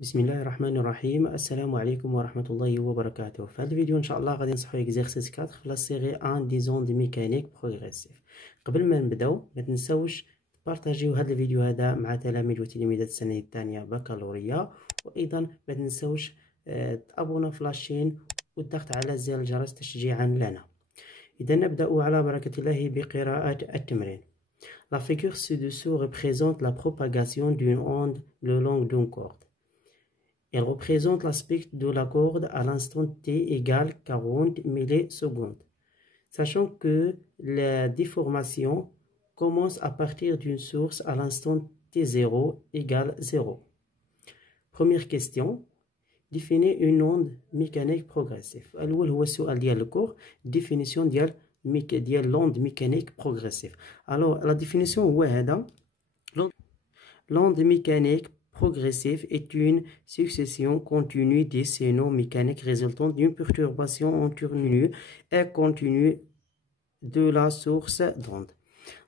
بسم الله الرحمن الرحيم. السلام عليكم ورحمة الله وبركاته. في هذا الفيديو ان شاء الله غادي نصحو اكزرسيس 4 في لا سيري 1 ديزون دي ميكانيك بروغريسيف. قبل ما نبداو ما تنساوش بارطاجيو هذا الفيديو هذا مع تلاميذ وتلميذات السنة الثانية بكالوريا، وايضا ما تنساوش تابونا في لاشين والضغط على زر الجرس تشجيعا لنا. اذا نبدا على بركة الله بقراءة التمرين. La figure ci-dessous représente la propagation d'une onde le long d'une corde. Elle représente l'aspect de la corde à l'instant t égale 40 millisecondes. Sachant que la déformation commence à partir d'une source à l'instant t0 égale 0. Première question. Définir une onde mécanique progressive. الأول هو السؤال ديال الكور. définition ديال l'onde mécanique progressive. Alors la définition هو هذا. L'onde mécanique progressive est une succession continue des signaux mécaniques résultant d'une perturbation en continu et continue de la source d'onde.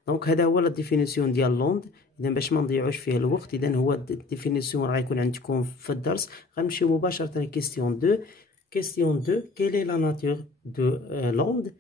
Donc هذا هو لا ديفينيسيون ديال لوند. اذا باش ما نضيعوش فيه الوقت، اذا هو الديفينيسيون راه يكون عندكم في الدرس. غنمشيو مباشره كيستيون 2. كيستيون 2 quelle est la nature de l'onde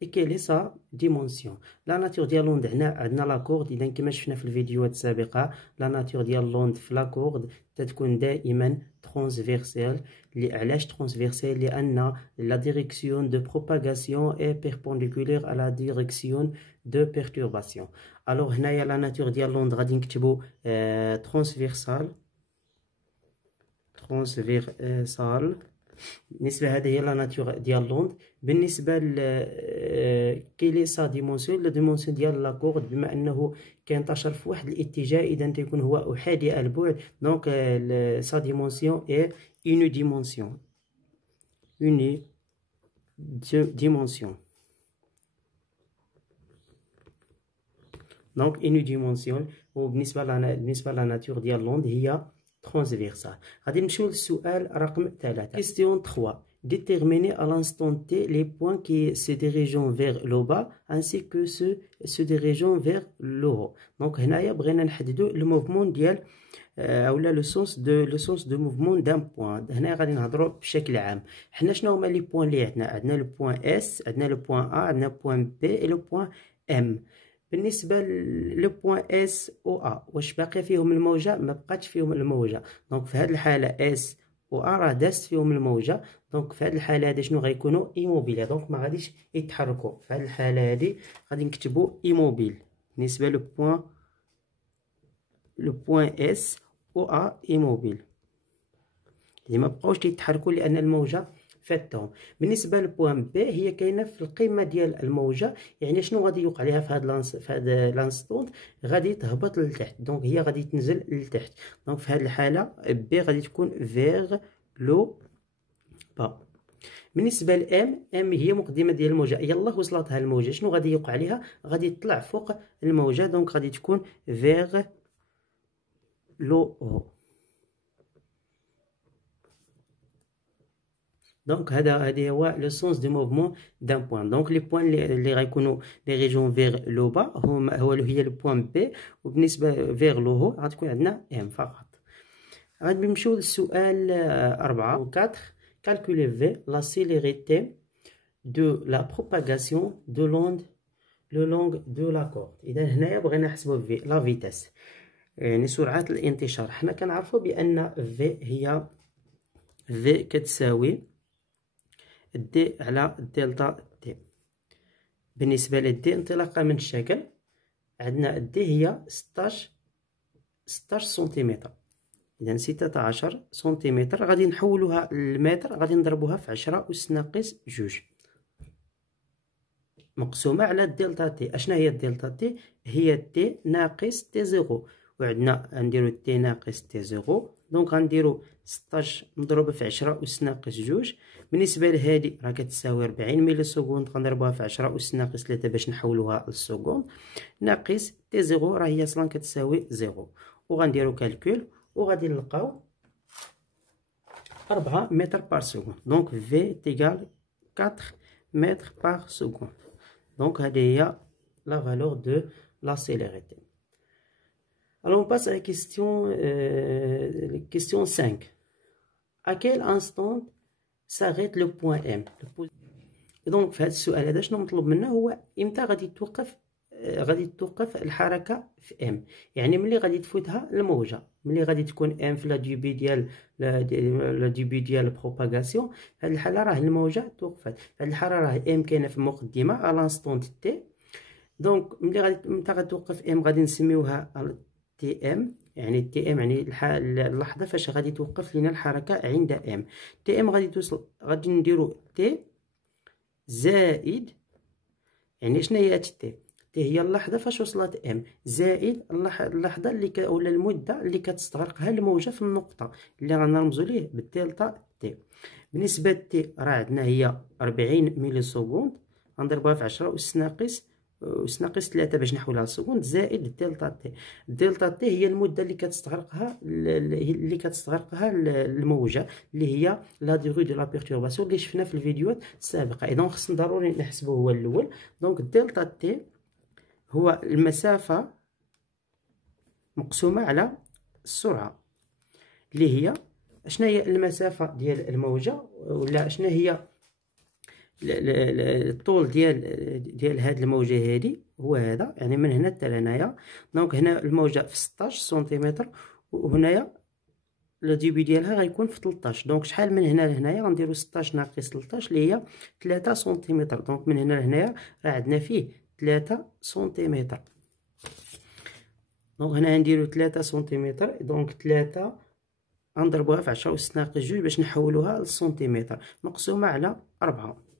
et quelle est sa dimension. لا ناتور ديال لوند عندنا لا كورد. اذا كما شفنا في الفيديوهات السابقه لا ناتور ديال لوند في لا كورد تتكون دائما ترانسفيرسال. علاش ترانسفيرسال؟ لان لا ديريكسيون دو بروباغاسيون اي بيربونديكولير على لا ديريكسيون دو بيرتورباسيون. الوغ هنايا لا ناتور ديال لوند غادي نكتبو ترانسفيرسال. بالنسبه هذه هي لا ناتور ديال لوند. بالنسبه ل كيلي سا ديمونسيون، لا ديمونسيون ديال لا كورد بما انه كينتشر في واحد الاتجاه اذا تيكون هو احادي البعد. دونك سا ديمونسيون اي اون ديمونسيون. دونك اون ديمونسيون. وبالنسبه لا ناتور ديال لوند هي transversal. غادي نمشيو للسؤال رقم 3. Question 3. Déterminer à l'instant t les points qui se dirigent vers le bas ainsi que ceux se dirigeant vers le haut. Donc هنايا بغينا نحددوا الموفمون ديال اولا لو سونس دو موفمون دان بوين. هنا غادي نهضروا بشكل عام. حنا شنو هما لي بوين اللي عندنا لو بوين اس، عندنا لو بوين ا، عندنا بوين بي، لو بوين ام. بالنسبه لو بوين اس و ا واش باقي فيهم الموجه؟ ما بقاتش فيهم الموجه. دونك في هذه الحاله اس و ا راه دازت فيهم الموجه. دونك في هذه الحاله هذه شنو غيكونوا؟ ايموبيل. دونك ما غاديش يتحركوا. في هذه الحاله هذه غادي نكتبوا ايموبيل بالنسبه لو بوين اس و ا ايموبيل، يعني ما بقاوش يتحركوا لان الموجه فاتهم. بالنسبه للبوان بي هي كاينه في القمه ديال الموجه، يعني شنو غادي يوقع ليها في هذا لانستون؟ غادي تهبط لتحت. دونك هي غادي تنزل لتحت. دونك في هذه الحاله بي غادي تكون فيغ لو با. بالنسبه لام، ام هي مقدمه ديال الموجه، يلاه وصلتها الموجه شنو غادي يوقع ليها؟ غادي تطلع فوق الموجه. دونك غادي تكون فيغ لو او. دونك هذا هو لو سونس دو موفمون دان بوين. دونك لي بوين اللي غيكونوا لي ريجون فيغ لو با هي لو بوين بي، وبالنسبه فيغ لو هو غتكون عندنا ام فقط. غادي نمشيو للسؤال 4 4. calculer v la célérité de la propagation de l'onde le long de la corde. اذا هنايا بغينا نحسبوا في لا فيتاس، يعني سرعه الانتشار. حنا كنعرفوا بان في هي في كتساوي دي على دلتا دي. بالنسبه للدي انطلاقا من الشكل عندنا الدي هي 16 سنتيمتر. اذا 16 سنتيمتر غادي نحولوها للمتر، غادي نضربوها في 10 أس ناقص 2 مقسومه على دلتا تي. اشنا هي دلتا تي؟ هي تي ناقص تي زيرو، وعندنا غنديرو تي ناقص تي زيرو. دونك غنديرو 16 مضروبه في 10 أس ناقص 2. بالنسبه لهادي راه كتساوي 40 ملي سكوند، غنضربوها في 10 أس ناقص 3 باش نحولوها للسكوند، ناقص تي زيرو راه هي اصلا كتساوي 0. وغنديرو كالكول وغادي نلقاو 4 متر بار سكوند. دونك في تيغال 4 متر بار سكوند. دونك هذه هي لا فالور دو لا سيليريتي. Alors on passe à la question 5. À quel instant s'arrête le point M? دونك في هذا السؤال هذا شنو مطلوب منا هو امتى غادي توقف الحركه في ام، يعني ملي غادي تفوتها الموجه، ملي غادي تكون ام في لا ديبي ديال البروباغاسيون، في هذه الحاله راه الموجه توقفت. في هذه الحاله راه ام كاينه في المقدمه على لانستون تي. دونك متى غادي توقف ام غادي نسميوها تي ام، يعني تي ام يعني اللحظه فاش غادي توقف لنا الحركه عند ام. تي ام غادي توصل، غادي نديرو تي زائد، يعني شنو هي تي هي اللحظه فاش وصلت ام، زائد اللحظه اللي ولا المده اللي كتستغرقها الموجه في النقطه اللي غنرمزوا ليه بالدلتا تي. بالنسبه تي راه عندنا هي 40 ملي سكوند، غنضربوها في 10 أس ناقص 3 باش نحولها لسكوند، زائد الدلتا تي. الدلتا تي هي المده اللي كتستغرقها الموجه، اللي هي لا ديغي دو لا بيرتورباسيون اللي شفنا في الفيديوهات السابقه. اذا خصنا ضروري نحسبه هو الاول. دونك الدلتا تي هو المسافه مقسومه على السرعه، اللي هي شنو هي المسافه ديال الموجه، ولا شنو هي الطول ديال هاد الموجه هادي، هو هذا، يعني من هنا حتى لهنايا. دونك هنا الموجه في 16 سنتيمتر، وهنايا لو ديبي ديالها غيكون في 13. دونك شحال من هنا لهنايا؟ غنديرو 16 ناقص 13 اللي هي 3 سنتيمتر. دونك من هنا لهنايا راه عندنا فيه 3 سنتيمتر. دونك هنا نديرو 3 سنتيمتر، دونك 3 غنضربوها في 10 أس ناقص 2 باش نحولوها للسنتيمتر، مقسومه على 4.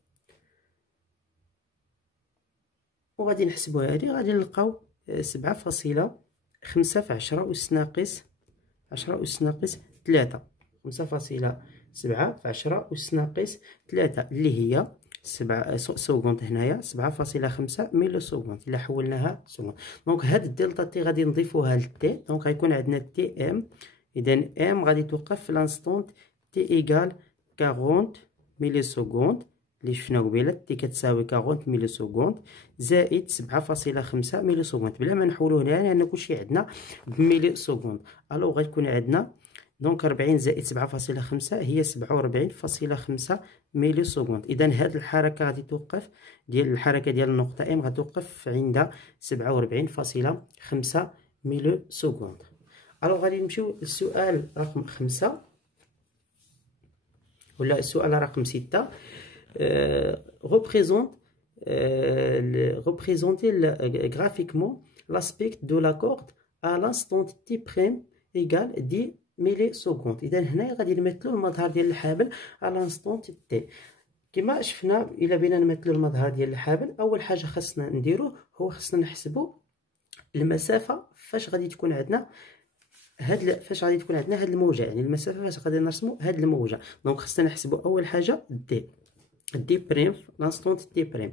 وغادي نحسبو هادي، غادي نلقاو 7.5 في 10 أس ناقص 3. 5.7 في 10 أس ناقص 3 اللي هي 7 سكوند، هنايا 7.5 ملي سكوند إلا حولناها سكوند. دونك هاد الدلتا تي غادي نضيفوها للتي، دونك غيكون عندنا تي ام. إذا ام غادي توقف في لانستون تي إيكال 40 ملي سكوند اللي شفنا قبيله، تي كتساوي 40 ملي سكوند زائد 7.5 ملي سكوند، بلا ما نحولو هنا لأن كلشي عندنا بملي سكوند. ألو غيكون عندنا دونك 40 زائد 7.5 هي 47.5 ملي سكوند. إذا هاد الحركة غادي توقف، الحركة ديال النقطة ام غتوقف عند 47.5 ملي سكوند. ألو غادي نمشيو للسؤال رقم 5 ولا السؤال رقم 6. représenter graphiquement l'aspect de la corde à l'instant t' égale 10 ملي سكوند. اذا هنا غادي نمثلوا المظهر ديال الحبل على لانستون تي. كما شفنا الا بغينا نمثلوا المظهر ديال الحبل، اول حاجه خاصنا نديروه هو خاصنا نحسبوا المسافه فاش غادي تكون عندنا هاد الموجه، يعني المسافه فاش غادي نرسموا هاد الموجه. دونك خاصنا نحسبوا اول حاجه دي بريم في لانستون دي بريم.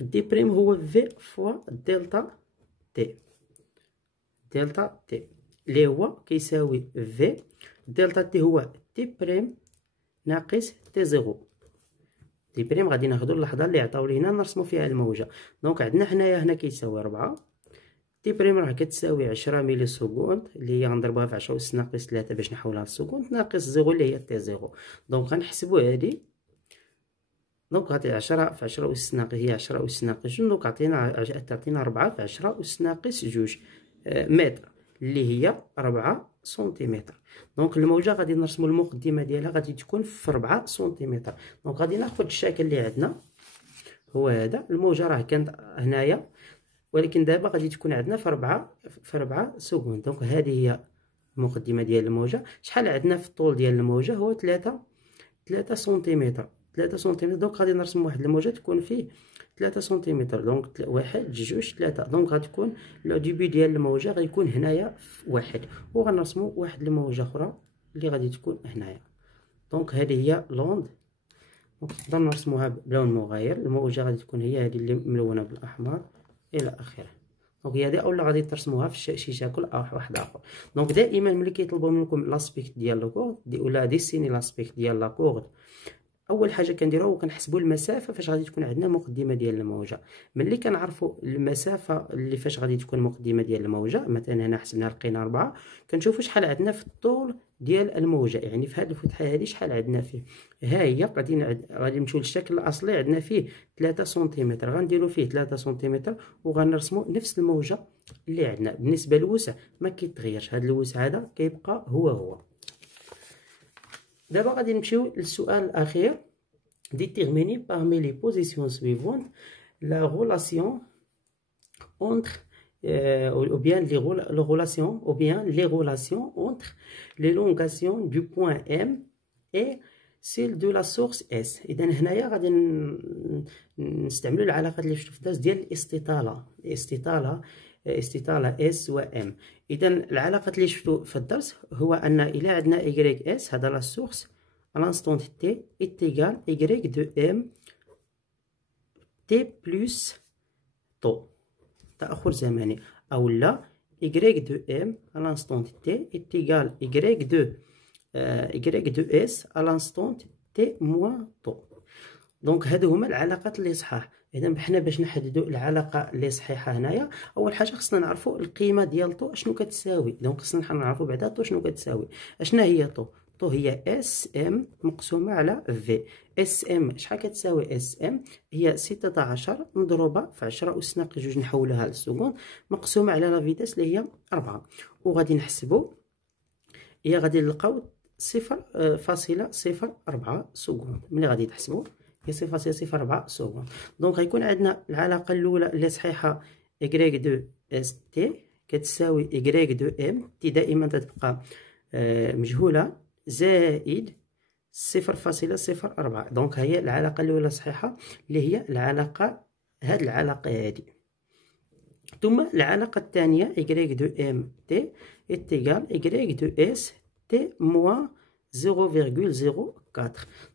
دي بريم هو في فوا دلتا تي اللي هو كيساوي في دلتا تي هو تي بريم ناقص تي زيرو. تي بريم غادي ناخدو اللحظه اللي عطاو لينا نرسمو فيها الموجه. دونك عندنا حنايا هنا كيساوي 4، تي بريم راه كتساوي 10 ملي سكوند اللي هي غنضربوها في 10 أس ناقص 3 باش نحولها لسكوند، ناقص زيرو اللي هي تي زيرو. دونك غنحسبو هادي، دونك غادي 10 في 10 أس ناقص هي 10 أس ناقص جوج، دونك تعطينا 4 في 10 أس ناقص جوج متر اللي هي 4 سنتيمتر. دونك الموجه غادي نرسمو المقدمه ديالها غادي تكون في 4 سنتيمتر. دونك غادي ناخد الشكل اللي عندنا هو هذا. الموجه راه كانت هنايا، ولكن دابا غادي تكون عندنا في 4 سكوند. دونك هذه هي المقدمه ديال الموجه. شحال عندنا في الطول ديال الموجه؟ هو 3 سنتيمتر. 3 سنتيمتر. دونك غادي نرسم واحد الموجه تكون فيه 3 سنتيمتر. دونك 1 جوج 3. دونك غتكون لو ديبي ديال الموجه غيكون هنايا في 1، وغنرسمو واحد الموجه اخرى اللي غادي تكون هنايا. دونك هذه هي لوند. دونك نقدر نرسموها بلون مغاير. الموجه غادي تكون هي هذه اللي ملونه بالاحمر الى اخره. دونك هي هذه، اولا غادي ترسموها في شي شكل او واحد اخر. دونك دائما ملي كيطلبوا منكم لاسبيكت ديال لاكورد ولا ديسيني لاسبيكت ديال لاكورد اول حاجه كنديروها هو كنحسبوا المسافه فاش غادي تكون عندنا مقدمه ديال الموجه. ملي كنعرفوا المسافه اللي فاش غادي تكون مقدمه ديال الموجه، مثلا هنا حسبنا لقينا 4، كنشوفوا شحال عندنا في الطول ديال الموجه، يعني في هذه الفتحه هذه شحال عندنا فيه. ها هي غادي نمشيو للشكل الاصلي، عندنا فيه 3 سنتيمتر، غنديروا فيه 3 سنتيمتر وغنرسموا نفس الموجه اللي عندنا. بالنسبه للوسع ما كيتغيرش، هذا الوسع هذا كيبقى هو. دابا غادي نمشيو للسؤال الاخير. Déterminer parmi les positions suivantes la relation entre les relations entre l'élongation du point M et celle de la source S. إذا هنايا غادي نستعملوا العلاقات اللي شفتوا في الدرس ديال الاستطالة S و M. إذا العلاقات اللي شفتوا في الدرس هو أن إلا عندنا YS هذا لا سورس à l'instant t est égal y de m t plus tau تأخر زمني، أو لا y de m à l'instant t est égal y de s à l'instant t moins tau. دونك هادو هما العلاقات اللي صحاح. اذا حنا باش نحددوا العلاقه اللي صحيحه هنايا، اول حاجه خصنا نعرفوا القيمه ديال طو اشنو كتساوي. دونك خصنا نعرفوا بعدا طو شنو كتساوي. اشنا هي طو هي اس ام مقسومه على في. اس ام شحال كتساوي؟ اس ام هي 16 مضروبه في 10 أس ناقص 2 نحولها للسكوند مقسومه على لا فيتاس اللي هي 4. وغادي نحسبوا هي غادي نلقاو 0.04 سكوند. ملي غادي تحسبوا هي 0.04 سكوند. دونك غيكون عندنا العلاقه الاولى اللي صحيحه y دو اس تي كتساوي y دو ام تي دائما تتبقى مجهوله زائد 0.04. دونك هي العلاقه الاولى صحيحه اللي هي العلاقه هاد العلاقه هادي. ثم العلاقه الثانيه y دو ام تي est égal y دو اس تي موان 0.04.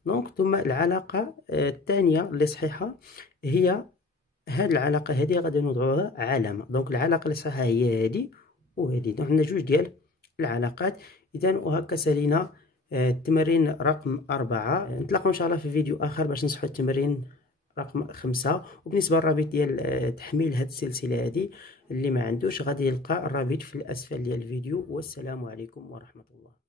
دونك ثم العلاقه الثانيه اللي صحيحه هي هاد العلاقه هذه غادي نوضعوها علامه. دونك العلاقه اللي صحيحه هي هذه وهذه. دونك عندنا جوج ديال العلاقات. اذا وهكا سالينا التمرين رقم 4. نتلاقاو ان شاء الله في فيديو اخر باش نصحوا التمرين رقم 5. وبالنسبه للرابط ديال تحميل هاد السلسله هذه اللي ما عندوش غادي يلقى الرابط في الاسفل ديال الفيديو. والسلام عليكم ورحمه الله.